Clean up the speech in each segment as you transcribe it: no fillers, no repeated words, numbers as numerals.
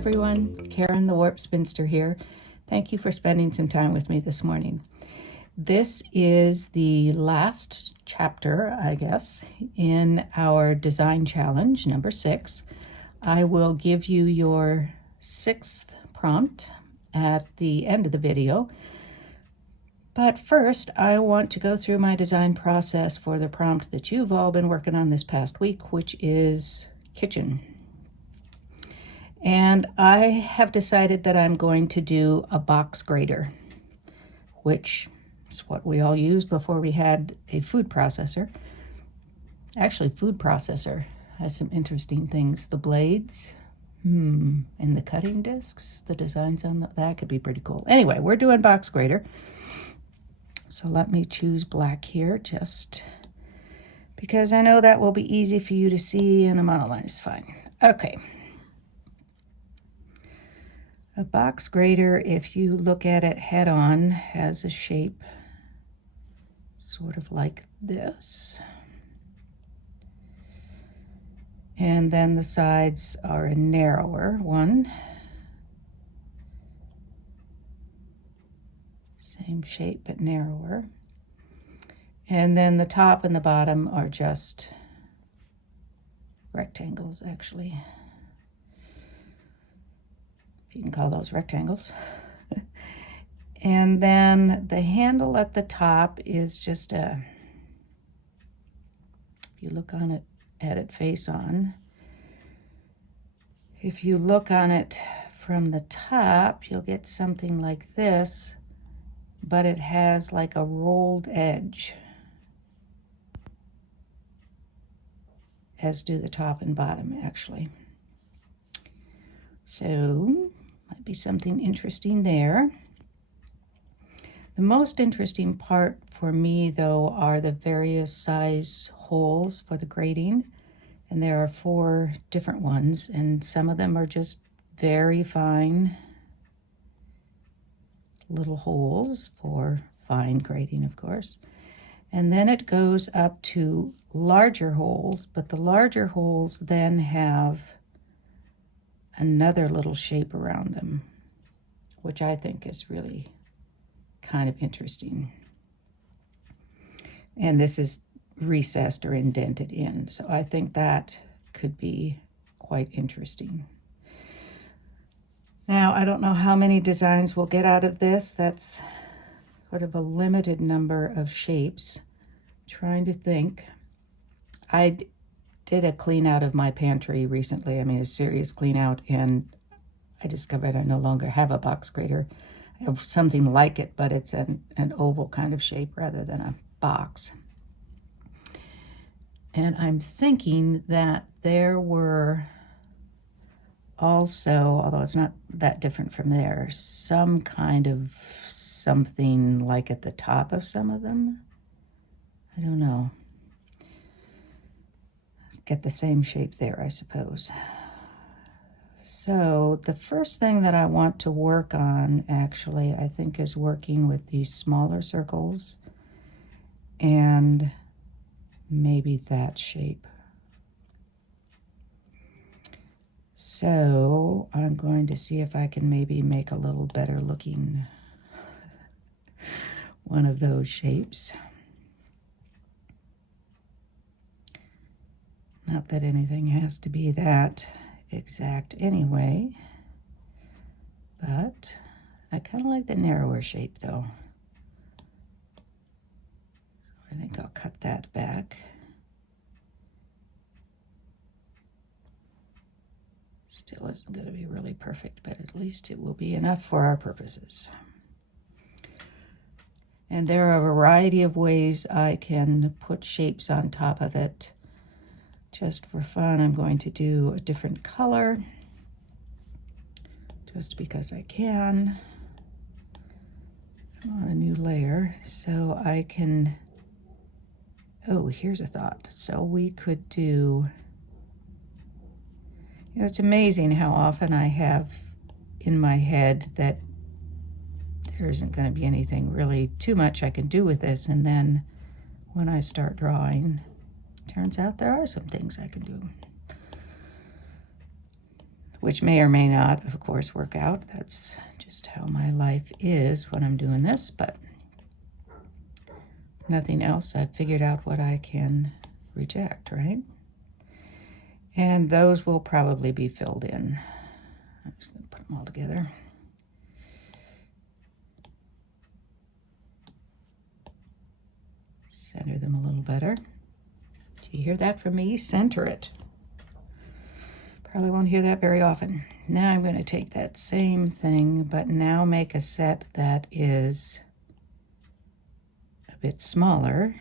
everyone, Karen the Warp Spinster here. Thank you for spending some time with me this morning. This is the last chapter, I guess, in our design challenge, number 6. I will give you your 6th prompt at the end of the video. But first, I want to go through my design process for the prompt that you've all been working on this past week, which is kitchen. And I have decided that I'm going to do a box grater, which is what we all used before we had a food processor. Actually, food processor has some interesting things. The blades, and the cutting discs, the designs on that could be pretty cool. Anyway, we're doing box grater. So let me choose black here, just because I know that will be easy for you to see, and a monoline is fine. Okay. A box grater, if you look at it head on, has a shape sort of like this. And then the sides are a narrower one. Same shape, but narrower. And then the top and the bottom are just rectangles, actually. If you can call those rectangles. And then the handle at the top is just if you look on it, at it face on, if you look on it from the top, you'll get something like this, but it has like a rolled edge, as do the top and bottom, actually. So, might be something interesting there. The most interesting part for me, though, are the various size holes for the grating. And there are 4 different ones, and some of them are just very fine little holes for fine grating, of course. And then it goes up to larger holes, but the larger holes then have another little shape around them, which I think is really kind of interesting. And this is recessed or indented in, so I think that could be quite interesting. Now, I don't know how many designs we'll get out of this. That's sort of a limited number of shapes. Trying to think. I did a clean out of my pantry recently. I mean, a serious clean out, and I discovered I no longer have a box grater. I have something like it, but it's an oval kind of shape rather than a box. And I'm thinking that there were also, although it's not that different from there, some kind of something like at the top of some of them. I don't know. Get the same shape there, I suppose. So the first thing that I want to work on, actually, I think is working with these smaller circles and maybe that shape. So I'm going to see if I can maybe make a little better looking one of those shapes. Not that anything has to be that exact anyway, but I kind of like the narrower shape though. I think I'll cut that back. Still isn't going to be really perfect, but at least it will be enough for our purposes. And there are a variety of ways I can put shapes on top of it. Just for fun, I'm going to do a different color, just because I can. I'm on a new layer, so I can, oh, here's a thought. So we could do, it's amazing how often I have in my head that there isn't going to be anything really too much I can do with this, and then when I start drawing, turns out there are some things I can do. which may or may not, of course, work out. That's just how my life is when I'm doing this, but nothing else. I've figured out what I can reject, right? And those will probably be filled in. I'm just going to put them all together. Center them a little better. Do you hear that from me? Center it. Probably won't hear that very often. Now I'm going to take that same thing, but now make a set that is a bit smaller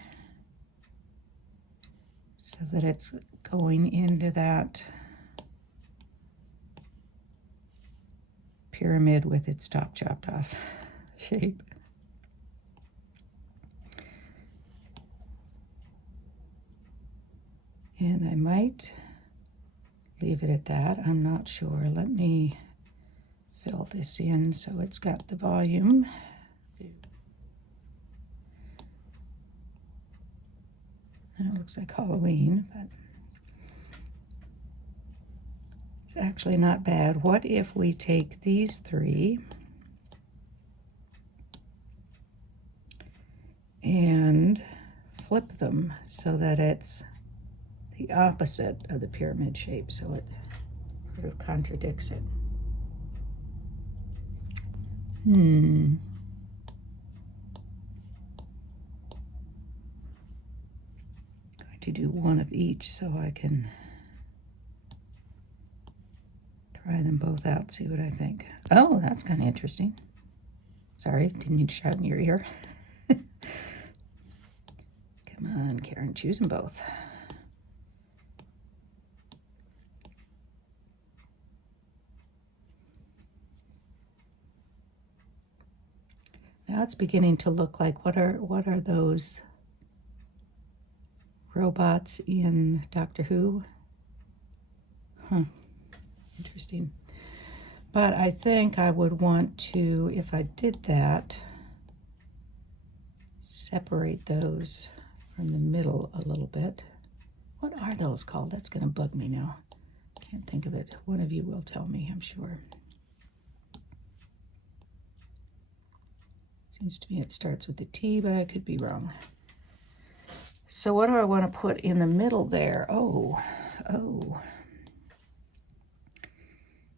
so that it's going into that pyramid with its top chopped off shape. And I might leave it at that. I'm not sure. Let me fill this in so it's got the volume. It looks like Halloween, but it's actually not bad. What if we take these three and flip them so that it's the opposite of the pyramid shape, so it sort of contradicts it. Going to do one of each so I can try them both out, see what I think. Oh, that's kind of interesting. Sorry, didn't mean to shout in your ear. Come on, Karen, choose them both. Now it's beginning to look like, what are those robots in Doctor Who? Interesting. But I think I would want to, if I did that, separate those from the middle a little bit. What are those called? That's going to bug me now. Can't think of it. One of you will tell me, I'm sure. Seems to me it starts with a T, but I could be wrong. So what do I want to put in the middle there? Oh.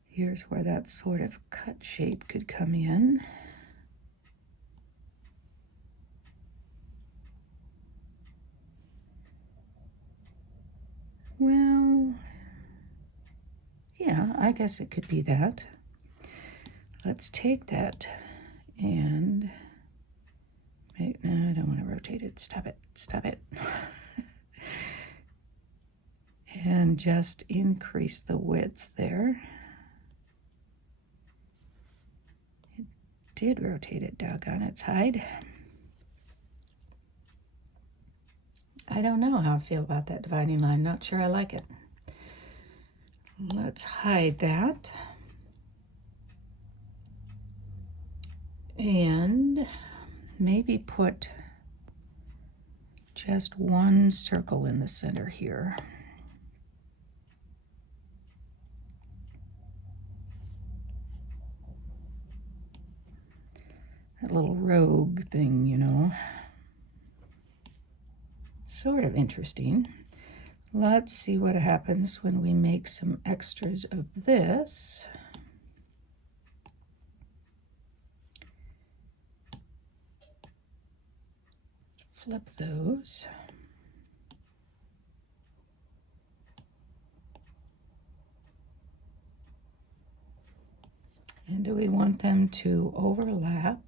Here's where that sort of cut shape could come in. Well, yeah, I guess it could be that. Let's take that and make, no, I don't want to rotate it. Stop it. And just increase the width there. It did rotate it, doggone its hide. I don't know how I feel about that dividing line. Not sure I like it. Let's hide that. And maybe put just one circle in the center here. That little rogue thing, you know. Sort of interesting. Let's see what happens when we make some extras of this. Flip those. And do we want them to overlap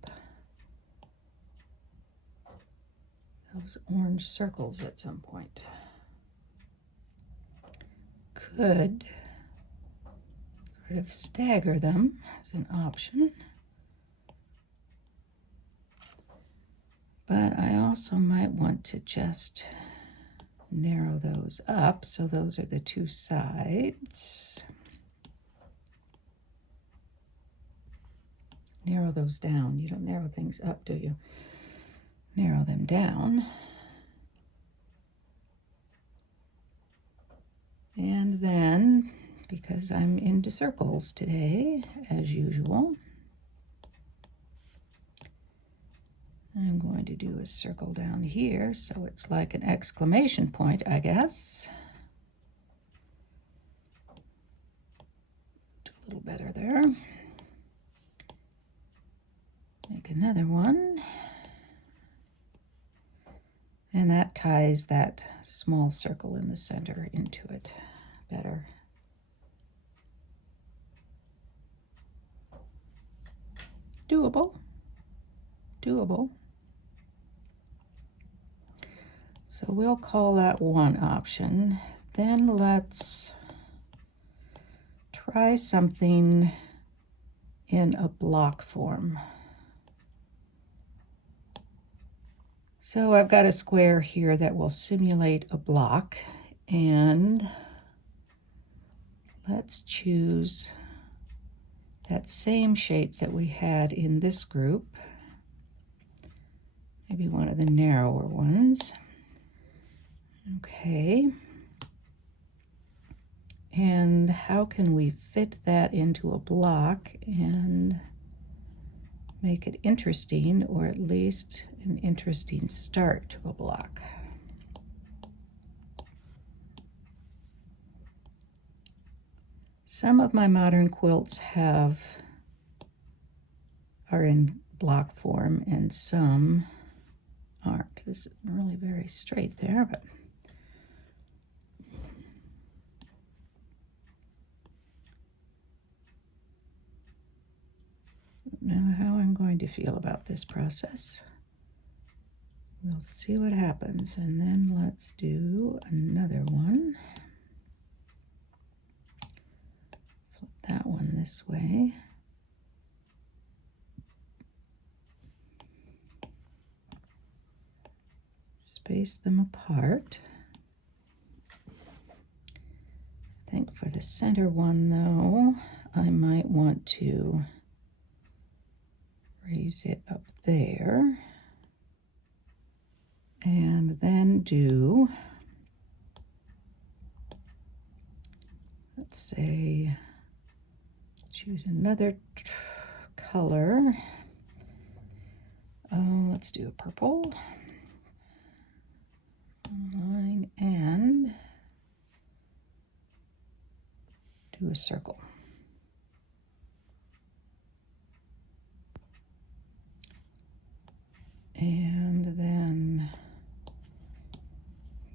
those orange circles at some point? Could sort of stagger them as an option. But I also might want to just narrow those up. So those are the two sides. Narrow those down. You don't narrow things up, do you? Narrow them down. And then because I'm into circles today, as usual. I'm going to do a circle down here, so it's like an exclamation point, I guess. Do a little better there. Make another one. And that ties that small circle in the center into it better. Doable. Doable. So we'll call that one option. Then let's try something in a block form. So I've got a square here that will simulate a block, and let's choose that same shape that we had in this group, maybe one of the narrower ones. Okay. And how can we fit that into a block and make it interesting, or at least an interesting start to a block? Some of my modern quilts are in block form and some aren't. This isn't really very straight there, but I don't know how I'm going to feel about this process. We'll see what happens, and then let's do another one. Flip that one this way. Space them apart. I think for the center one, though, I might want to raise it up there. And then do, let's say, choose another color. Let's do a purple. Line and do a circle. And then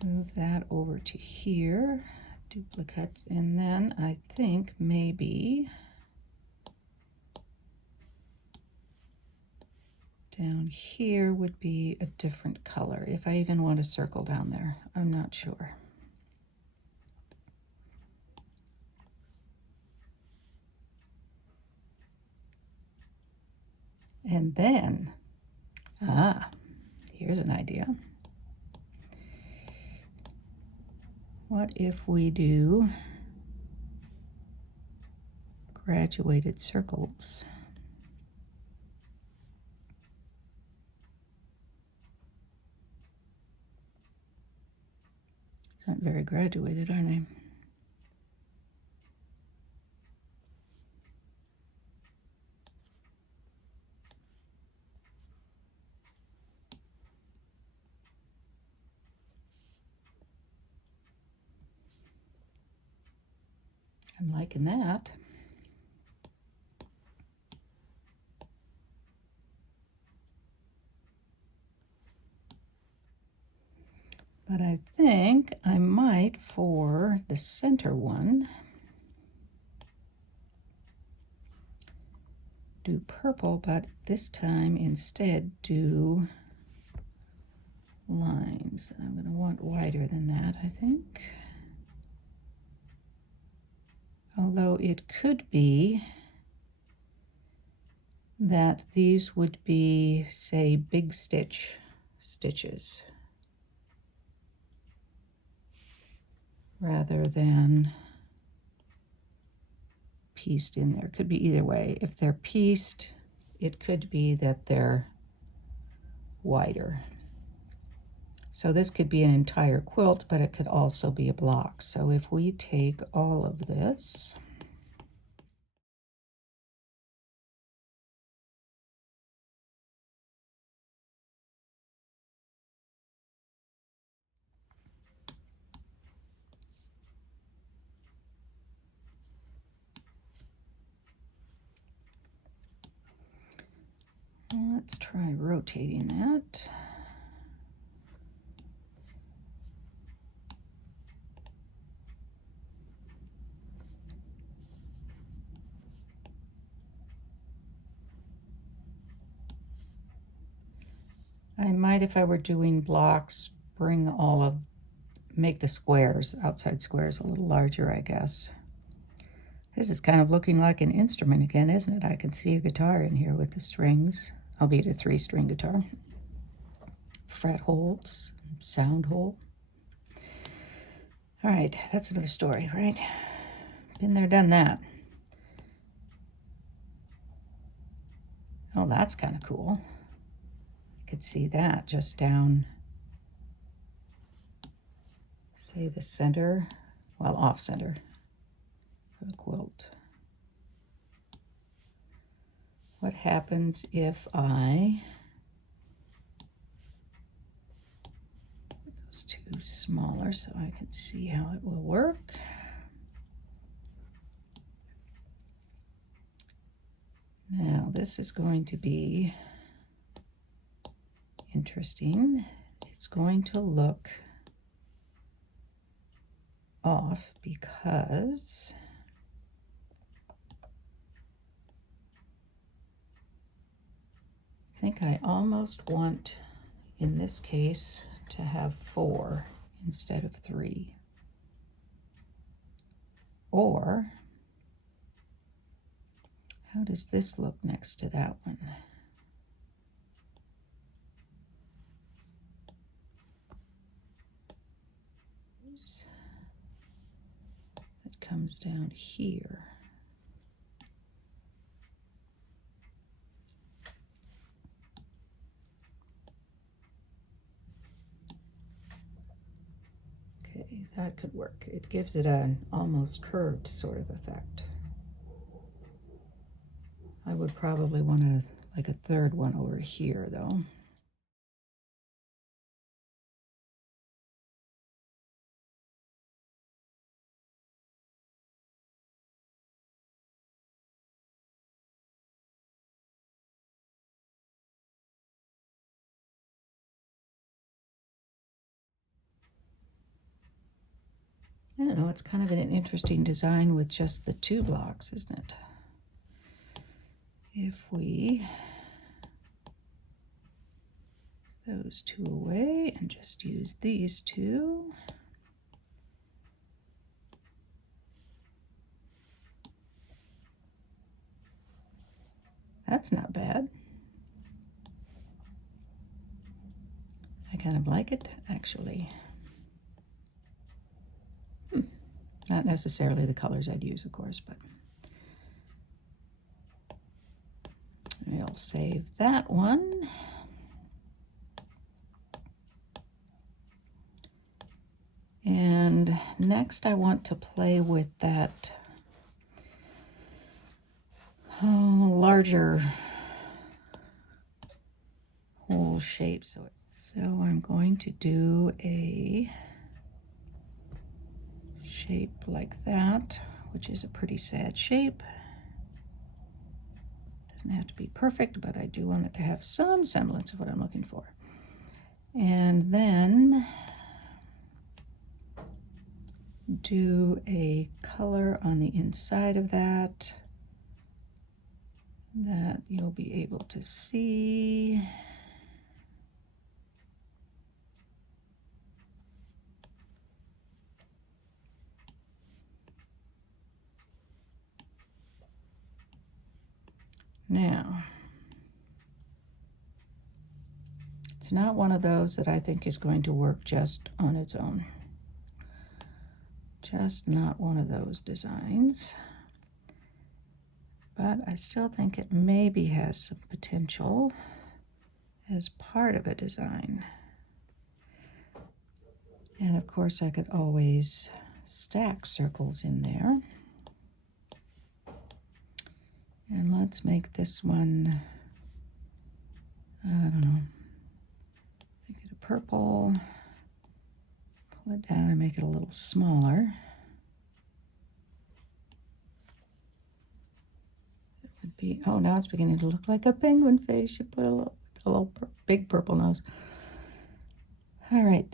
move that over to here, duplicate, and then I think maybe down here would be a different color, if I even want a circle down there. I'm not sure. And then, here's an idea. What if we do graduated circles? Not very graduated, are they? I'm liking that. But I think I might, for the center one, do purple, but this time instead do lines. And I'm going to want wider than that, I think. Although it could be that these would be, say, big stitches rather than pieced in there. Could be either way. If they're pieced, it could be that they're wider. So this could be an entire quilt, but it could also be a block. So if we take all of this, let's try rotating that. I might, if I were doing blocks, make the squares, outside squares, a little larger, I guess. This is kind of looking like an instrument again, isn't it? I can see a guitar in here with the strings, albeit a 3-string guitar. Fret holes, sound hole. All right, that's another story, right? Been there, done that. Oh, that's kind of cool. I could see that just down, say the center, well, off center of the quilt. What happens if I put those two smaller so I can see how it will work? Now this is going to be interesting. It's going to look off because I think I almost want, in this case, to have 4 instead of 3. Or how does this look next to that one? That comes down here. Okay, that could work. It gives it an almost curved sort of effect. I would probably want like a third one over here, though. I don't know, it's kind of an interesting design with just the 2 blocks, isn't it? If we put those 2 away and just use these 2. That's not bad. I kind of like it, actually. Not necessarily the colors I'd use, of course, but we'll save that one. And next I want to play with that larger whole shape. So I'm going to do a shape like that, which is a pretty sad shape. Doesn't have to be perfect, but I do want it to have some semblance of what I'm looking for. And then do a color on the inside of that you'll be able to see. Now, it's not one of those that I think is going to work just on its own. Just not one of those designs. But I still think it maybe has some potential as part of a design. And of course I could always stack circles in there. And let's make this one, I don't know, make it a purple, pull it down and make it a little smaller. It would be, oh, now it's beginning to look like a penguin face. You put a little big purple nose. All right.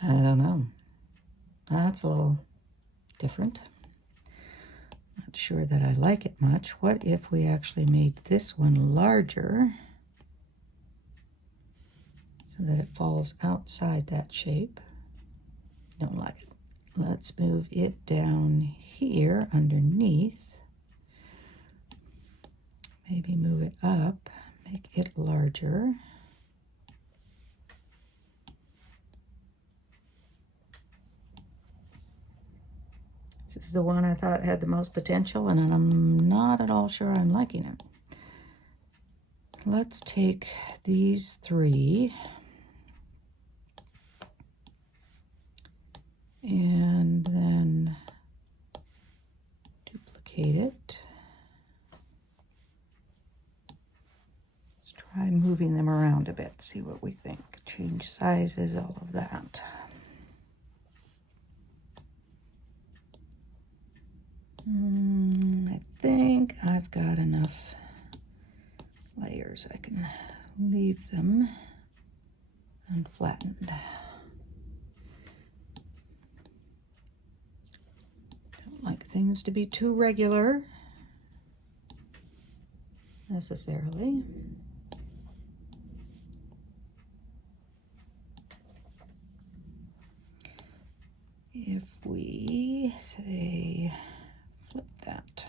I don't know. That's a little different. Not sure that I like it much. What if we actually made this one larger so that it falls outside that shape? Don't like it. Let's move it down here underneath. Maybe move it up, make it larger. This is the one I thought had the most potential, and I'm not at all sure I'm liking it. Let's take these three and then duplicate it. Let's try moving them around a bit, see what we think. Change sizes, all of that. I think I've got enough layers. I can leave them unflattened. Don't like things to be too regular necessarily. If we say flip that.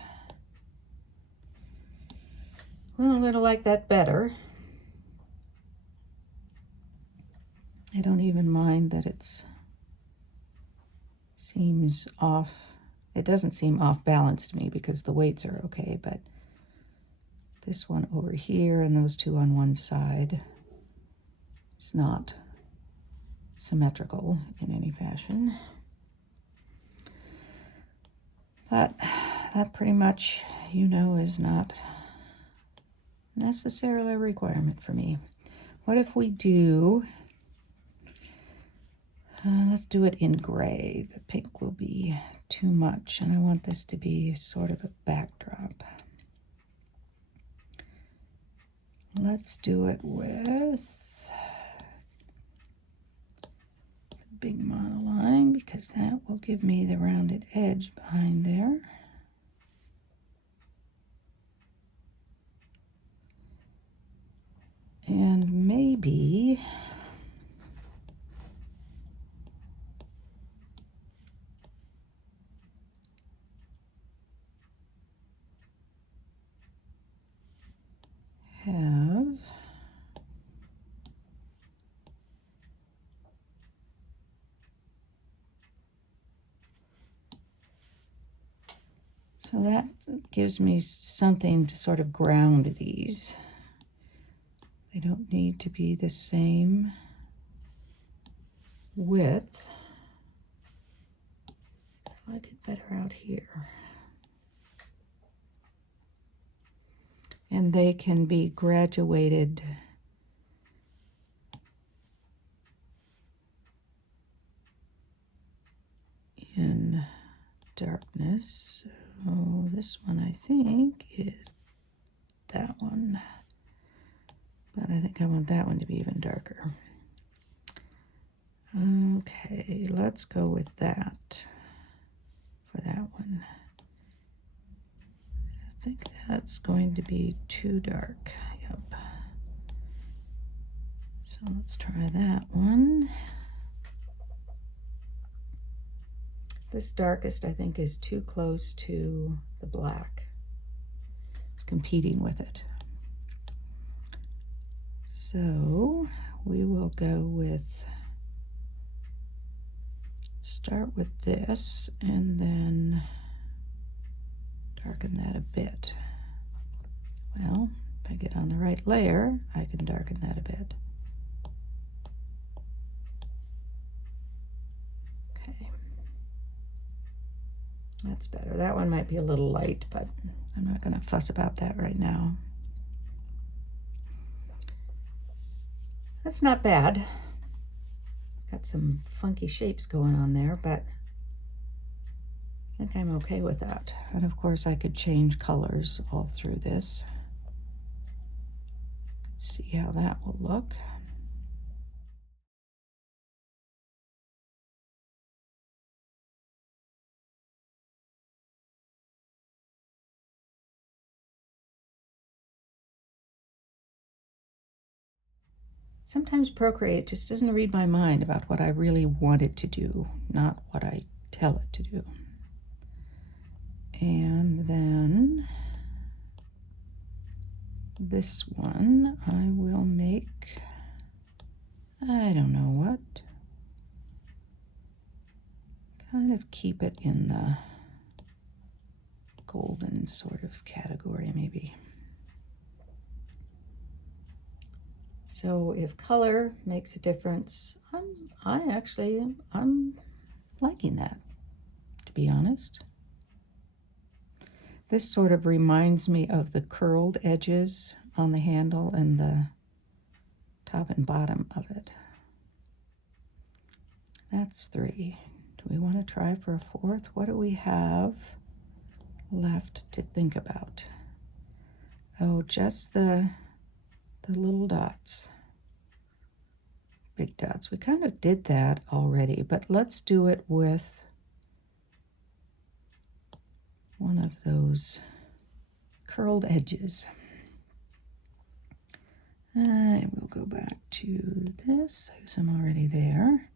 Well, I'm going to like that better. I don't even mind that it seems off. It doesn't seem off balance to me because the weights are okay, but this one over here and those two on one side, it's not symmetrical in any fashion. But that pretty much, you know, is not necessarily a requirement for me. What if we do, let's do it in gray. The pink will be too much, and I want this to be sort of a backdrop. Let's do it with the big monoline because that will give me the rounded edge behind there. And maybe have so that gives me something to sort of ground these. They don't need to be the same width. I like it better out here. And they can be graduated in darkness. So this one I think is that one. But I think I want that one to be even darker. Okay, let's go with that for that one. I think that's going to be too dark. Yep. So let's try that one. This darkest, I think, is too close to the black. It's competing with it. So we will go with start with this and then darken that a bit. Well, if I get on the right layer, I can darken that a bit. Okay. That's better. That one might be a little light, but I'm not going to fuss about that right now. That's not bad. Got some funky shapes going on there, but I think I'm okay with that. And of course I could change colors all through this. Let's see how that will look. Sometimes Procreate just doesn't read my mind about what I really want it to do, not what I tell it to do. And then this one I will make, I don't know what, kind of keep it in the golden sort of category maybe. So if color makes a difference, I'm liking that, to be honest. This sort of reminds me of the curled edges on the handle and the top and bottom of it. That's 3. Do we want to try for a 4th? What do we have left to think about? Oh, just the little dots. Big dots. We kind of did that already, but let's do it with one of those curled edges. I will go back to this because I'm already there.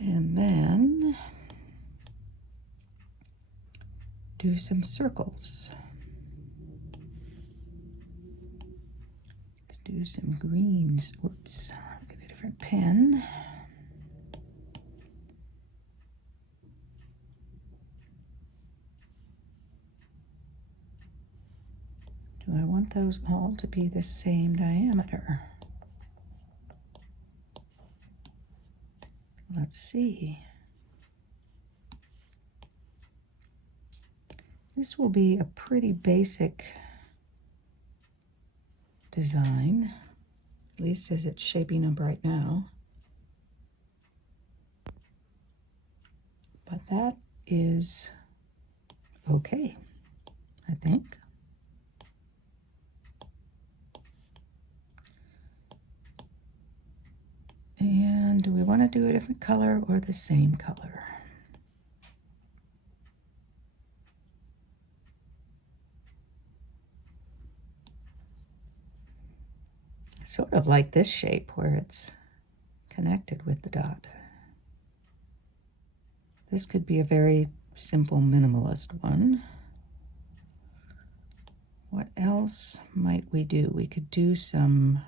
And then do some circles. Let's do some greens. Oops, get a different pen. Do I want those all to be the same diameter? Let's see. This will be a pretty basic design, at least as it's shaping up right now. But that is okay, I think. And do we want to do a different color or the same color? Sort of like this shape where it's connected with the dot. This could be a very simple minimalist one. What else might we do? We could do some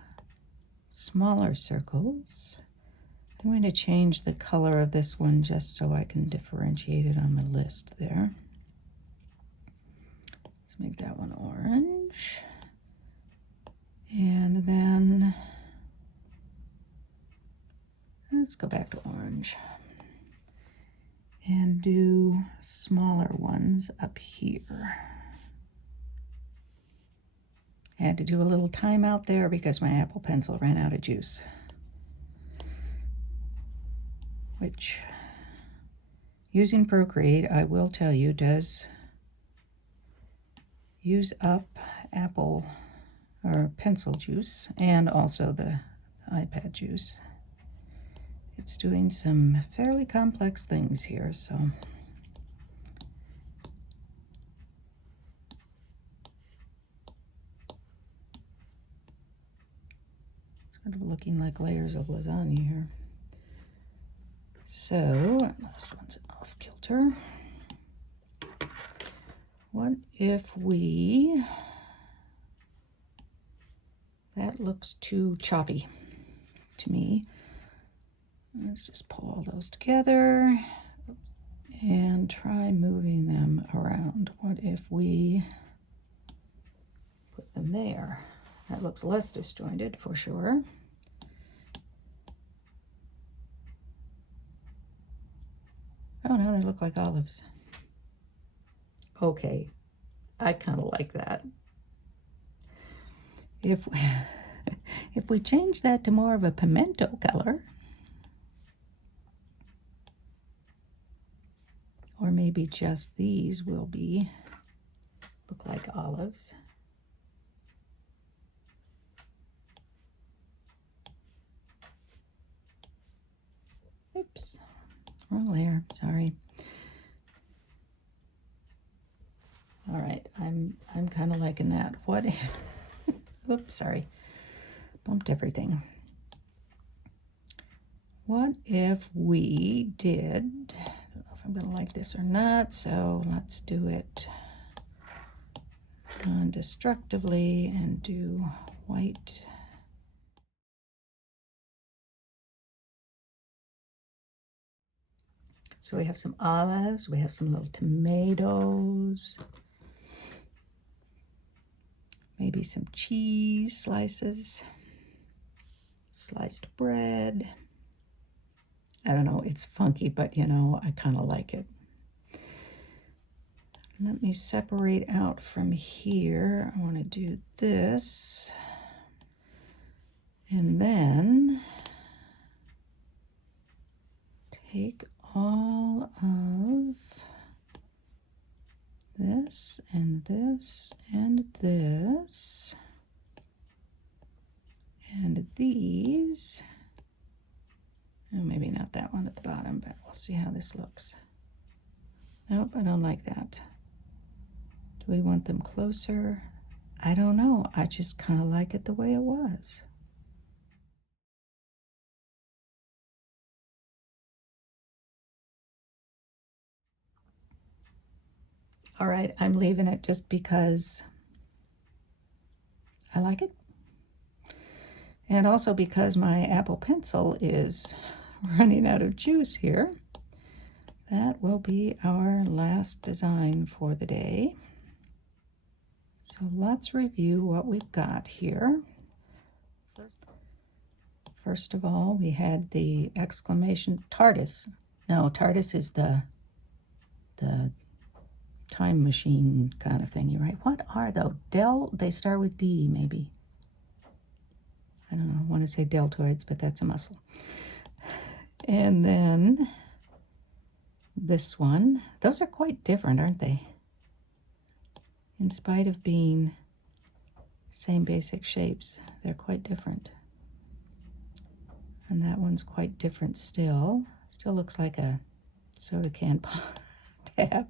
smaller circles. I'm going to change the color of this one just so I can differentiate it on my list there. Let's make that one orange. And then let's go back to orange and do smaller ones up here. I had to do a little timeout there because my Apple Pencil ran out of juice, which, using Procreate, I will tell you, does use up Apple or pencil juice and also the iPad juice. It's doing some fairly complex things here, so sort of looking like layers of lasagna here. So, last one's off kilter. What if we, that looks too choppy to me. Let's just pull all those together and try moving them around. What if we put them there? That looks less disjointed for sure. Oh no, they look like olives. Okay, I kind of like that. If we change that to more of a pimento color, or maybe just these will look like olives. Oops, wrong layer, sorry. All right, I'm kind of liking that. What? Oops, sorry, bumped everything. What if we did, I don't know if I'm gonna like this or not, so let's do it non-destructively and do white. So we have some olives, we have some little tomatoes, maybe some cheese slices, sliced bread. I don't know, it's funky, but you know, I kind of like it. Let me separate out from here. I want to do this. And then take all of this and this and this and these. Oh, maybe not that one at the bottom, but we'll see how this looks. Nope, I don't like that. Do we want them closer? I don't know. I just kind of like it the way it was. All right, I'm leaving it just because I like it. And also because my Apple Pencil is running out of juice here. That will be our last design for the day. So let's review what we've got here. First of all, we had the exclamation TARDIS. No, TARDIS is the time machine kind of thingy, right? What are those? They start with D, maybe. I don't know, I want to say deltoids, but that's a muscle. And then this one. Those are quite different, aren't they? In spite of being same basic shapes, they're quite different. And that one's quite different still. Still looks like a soda can tab.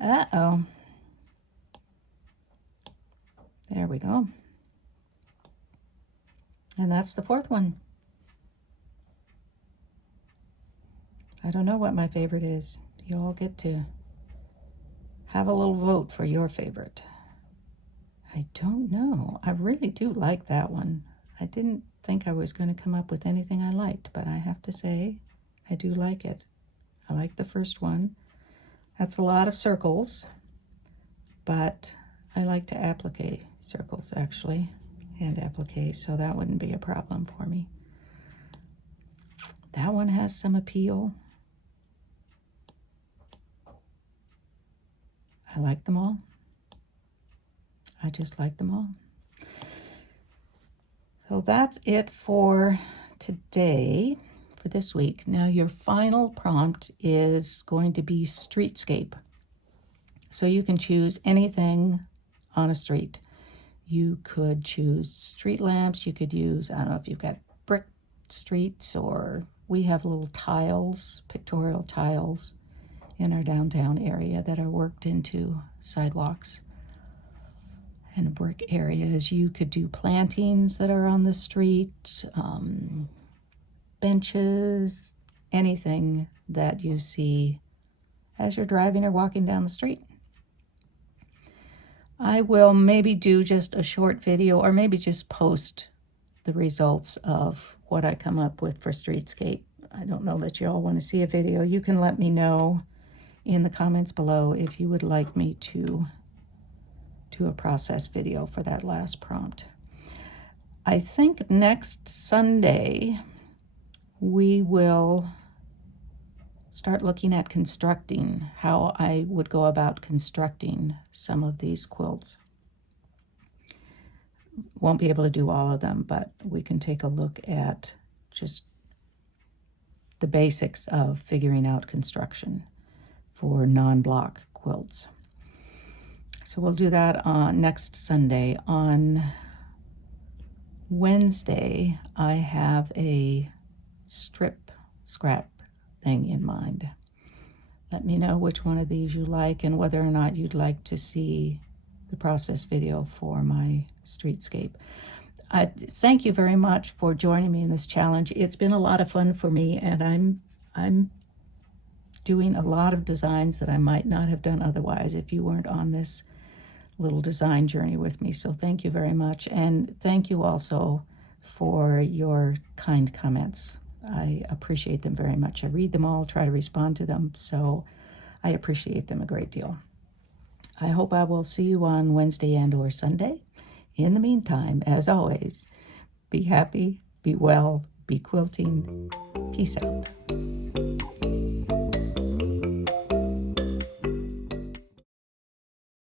Uh-oh. There we go. And that's the fourth one. I don't know what my favorite is. You all get to have a little vote for your favorite. I don't know. I really do like that one. I didn't think I was going to come up with anything I liked, but I have to say, I do like it. I like the first one. That's a lot of circles, but I like to applique circles, actually, and applique, so that wouldn't be a problem for me. That one has some appeal. I like them all. I just like them all. So that's it for today, for this week. Now your final prompt is going to be streetscape. So you can choose anything on a street. You could choose street lamps. You could use, I don't know if you've got brick streets, or we have little tiles, pictorial tiles in our downtown area that are worked into sidewalks and brick areas. You could do plantings that are on the street, benches, anything that you see as you're driving or walking down the street. I will maybe do just a short video, or maybe just post the results of what I come up with for Streetscape. I don't know that you all want to see a video. You can let me know in the comments below if you would like me to do a process video for that last prompt. I think next Sunday we will start looking at constructing, how I would go about constructing some of these quilts. Won't be able to do all of them, but we can take a look at just the basics of figuring out construction for non-block quilts. So we'll do that on next Sunday. On Wednesday, I have a strip scrap thing in mind. Let me know which one of these you like and whether or not you'd like to see the process video for my streetscape. Thank you very much for joining me in this challenge. It's been a lot of fun for me, and I'm doing a lot of designs that I might not have done otherwise if you weren't on this little design journey with me. So thank you very much, and thank you also for your kind comments. I appreciate them very much. I read them all, try to respond to them, so I appreciate them a great deal. I hope I will see you on Wednesday and or Sunday. In the meantime, as always, be happy, be well, be quilting. Peace out.